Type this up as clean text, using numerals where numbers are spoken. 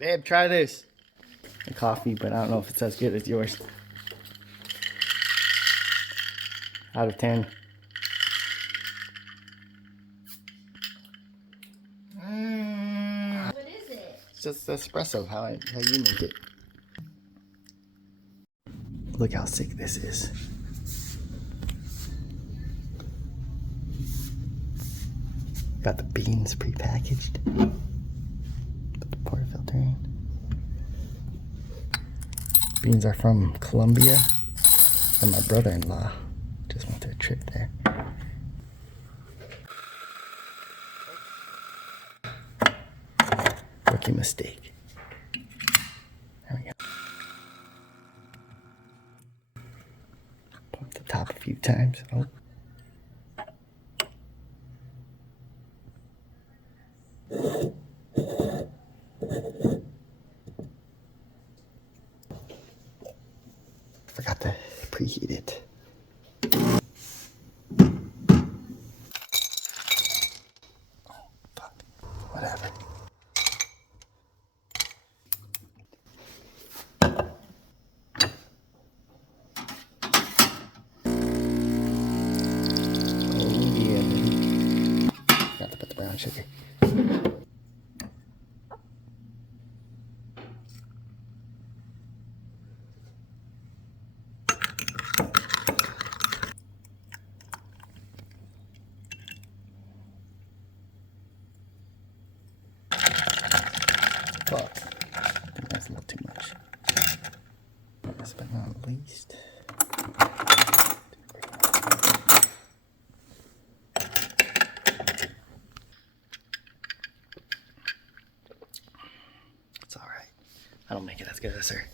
Babe, try this. A coffee, but I don't know if it's as good as yours. Out of 10. What is it? It's just espresso, how you make it. Look how sick this is. Got the beans pre-packaged. Put the portafilter in. Beans are from Colombia. And my brother-in-law just went to a trip there. Rookie mistake. There we go. Pump the top a few times. Oh. Forgot to preheat it. Oh, fuck. Whatever. Oh yeah, baby. Forgot to put the brown sugar. Fuck. I think that's a little too much. Last but not least. It's alright. I don't make it as good as her.